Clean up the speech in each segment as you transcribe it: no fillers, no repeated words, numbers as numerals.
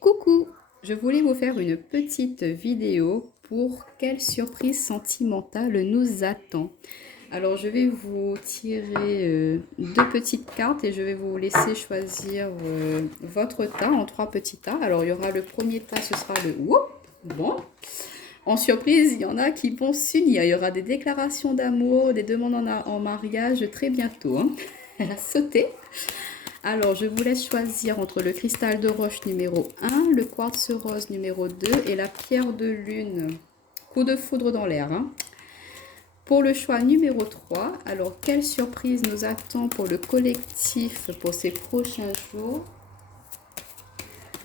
Coucou, je voulais vous faire une petite vidéo pour quelle surprise sentimentale nous attend. Alors je vais vous tirer deux petites cartes et je vais vous laisser choisir votre tas en trois petits tas. Alors il y aura le premier tas, ce sera le Whoop. Bon. En surprise, il y en a qui vont s'unir. Il y aura des déclarations d'amour, des demandes en mariage très bientôt, hein. Elle a sauté. Alors, je vous laisse choisir entre le cristal de roche numéro 1, le quartz rose numéro 2 et la pierre de lune. Coup de foudre dans l'air, hein. Pour le choix numéro 3, alors quelle surprise nous attend pour le collectif pour ces prochains jours?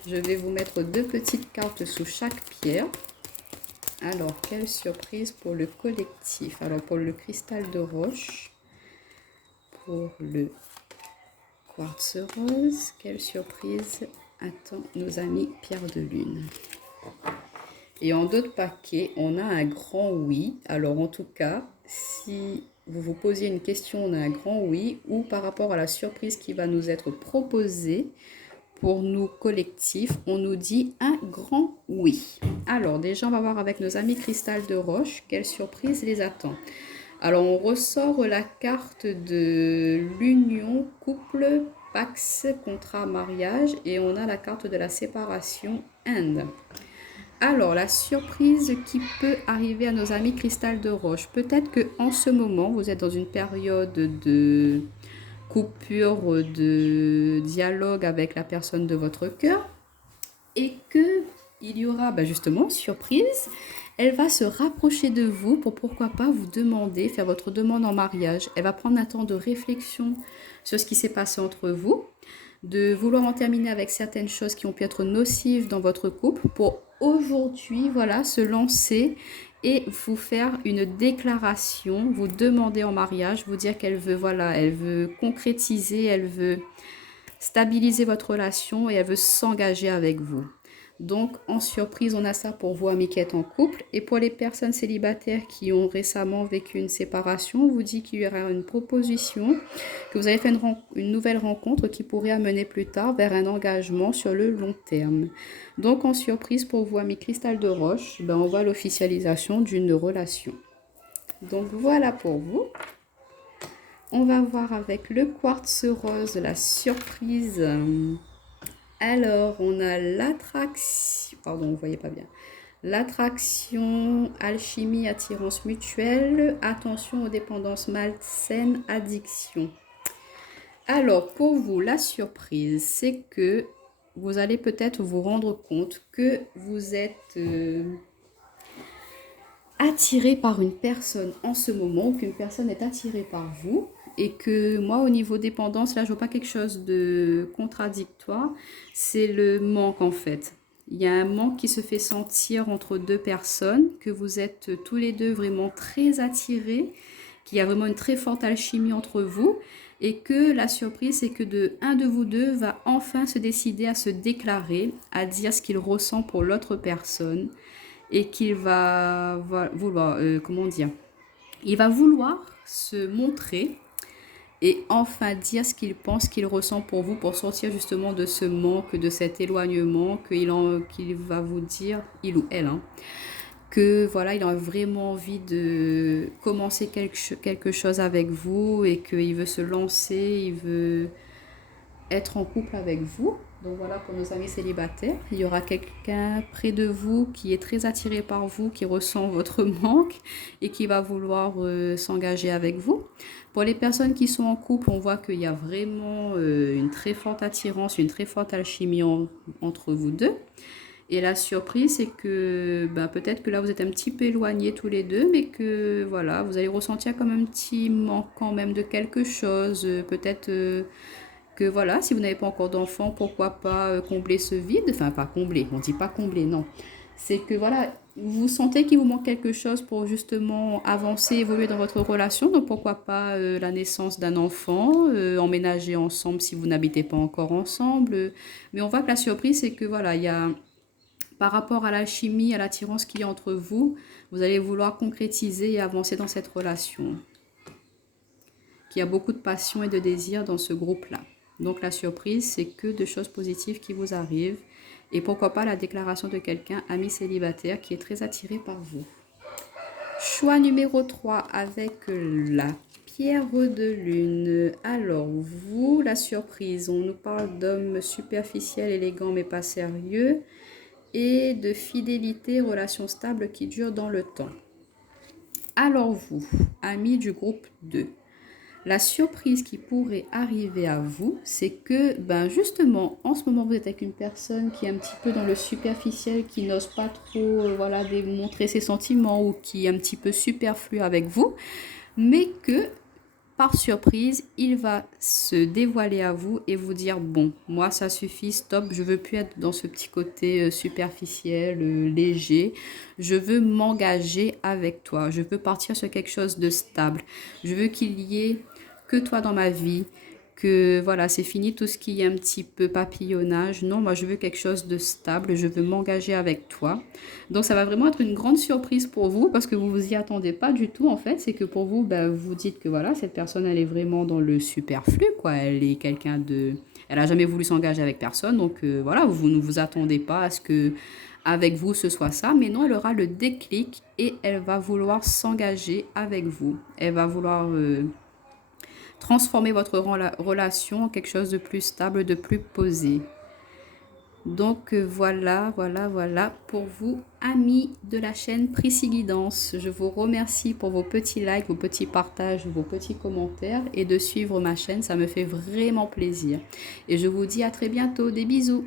Je vais vous mettre deux petites cartes sous chaque pierre. Alors, quelle surprise pour le collectif? Alors, pour le cristal de roche, pour le quartz rose, quelle surprise attend nos amis Pierre de Lune? Et en d'autres paquets, on a un grand oui. Alors en tout cas, si vous vous posiez une question, on a un grand oui. Ou par rapport à la surprise qui va nous être proposée pour nous collectifs, on nous dit un grand oui. Alors déjà, on va voir avec nos amis Cristal de Roche, quelle surprise les attend. Alors, on ressort la carte de l'union, couple, pax, contrat, mariage et on a la carte de la séparation, Inde. Alors, la surprise qui peut arriver à nos amis Cristal de Roche. Peut-être qu'en ce moment, vous êtes dans une période de coupure, de dialogue avec la personne de votre cœur et que il y aura justement surprise, elle va se rapprocher de vous pour pourquoi pas vous demander, faire votre demande en mariage. Elle va prendre un temps de réflexion sur ce qui s'est passé entre vous, de vouloir en terminer avec certaines choses qui ont pu être nocives dans votre couple pour aujourd'hui, voilà, se lancer et vous faire une déclaration, vous demander en mariage, vous dire qu'elle veut, voilà, elle veut concrétiser, elle veut stabiliser votre relation et elle veut s'engager avec vous. Donc, en surprise, on a ça pour vous, amis qui êtes en couple. Et pour les personnes célibataires qui ont récemment vécu une séparation, on vous dit qu'il y aura une proposition, que vous avez fait une nouvelle rencontre qui pourrait amener plus tard vers un engagement sur le long terme. Donc, en surprise pour vous, amis Cristal de Roche, on voit l'officialisation d'une relation. Donc, voilà pour vous. On va voir avec le quartz rose la surprise. Alors, on a l'attraction, pardon, vous ne voyez pas bien. L'attraction, alchimie, attirance mutuelle, attention aux dépendances malsaines, addiction. Alors, pour vous, la surprise, c'est que vous allez peut-être vous rendre compte que vous êtes attiré par une personne en ce moment, ou qu'une personne est attirée par vous, et que moi, au niveau dépendance, là, je vois pas quelque chose de contradictoire, c'est le manque en fait. Il y a un manque qui se fait sentir entre deux personnes, que vous êtes tous les deux vraiment très attirés, qu'il y a vraiment une très forte alchimie entre vous, et que la surprise, c'est que un de vous deux va enfin se décider à se déclarer, à dire ce qu'il ressent pour l'autre personne, et qu'il va vouloir, comment dire, il va vouloir se montrer et enfin dire ce qu'il pense, qu'il ressent pour vous, pour sortir justement de ce manque, de cet éloignement, qu'il va vous dire, il ou elle, hein, que voilà, il a vraiment envie de commencer quelque chose avec vous et qu'il veut se lancer, il veut être en couple avec vous. Donc voilà, pour nos amis célibataires, il y aura quelqu'un près de vous qui est très attiré par vous, qui ressent votre manque et qui va vouloir s'engager avec vous. Pour les personnes qui sont en couple, on voit qu'il y a vraiment une très forte attirance, une très forte alchimie entre vous deux. Et la surprise, c'est que peut-être que là, vous êtes un petit peu éloignés tous les deux, mais que voilà, vous allez ressentir comme un petit manque quand même de quelque chose. Peut-être que voilà, si vous n'avez pas encore d'enfant, pourquoi pas combler ce vide. Enfin, pas combler, on ne dit pas combler, non. C'est que voilà, vous sentez qu'il vous manque quelque chose pour justement avancer, évoluer dans votre relation. Donc pourquoi pas la naissance d'un enfant, emménager ensemble si vous n'habitez pas encore ensemble. Mais on voit que la surprise, c'est que voilà, il y a par rapport à la chimie, à l'attirance qu'il y a entre vous, vous allez vouloir concrétiser et avancer dans cette relation. Qu'il y a beaucoup de passion et de désir dans ce groupe-là. Donc la surprise, c'est que de choses positives qui vous arrivent Et pourquoi pas la déclaration de quelqu'un, ami célibataire, qui est très attiré par vous. Choix numéro 3 avec la pierre de lune. Alors, vous, la surprise, on nous parle d'hommes superficiels, élégants mais pas sérieux. Et de fidélité, relation stable qui dure dans le temps. Alors vous, amis du groupe 2, la surprise qui pourrait arriver à vous, c'est que, justement, en ce moment, vous êtes avec une personne qui est un petit peu dans le superficiel, qui n'ose pas trop, voilà, démontrer ses sentiments ou qui est un petit peu superflu avec vous, mais que, par surprise, il va se dévoiler à vous et vous dire, bon, moi, ça suffit, stop, je veux plus être dans ce petit côté superficiel, léger. Je veux m'engager avec toi. Je veux partir sur quelque chose de stable. Je veux qu'il y ait que toi dans ma vie, que voilà, c'est fini tout ce qui est un petit peu papillonnage. Non, moi je veux quelque chose de stable, je veux m'engager avec toi. Donc ça va vraiment être une grande surprise pour vous parce que vous vous y attendez pas du tout en fait. C'est que pour vous, vous dites que voilà, cette personne elle est vraiment dans le superflu quoi. Elle est quelqu'un de... Elle a jamais voulu s'engager avec personne. Donc voilà, vous ne vous attendez pas à ce que avec vous ce soit ça. Mais non, elle aura le déclic et elle va vouloir s'engager avec vous. Elle va vouloir... transformer votre relation en quelque chose de plus stable, de plus posé. Donc voilà pour vous, amis de la chaîne Priscille Guidance. Je vous remercie pour vos petits likes, vos petits partages, vos petits commentaires et de suivre ma chaîne. Ça me fait vraiment plaisir. Et je vous dis à très bientôt. Des bisous.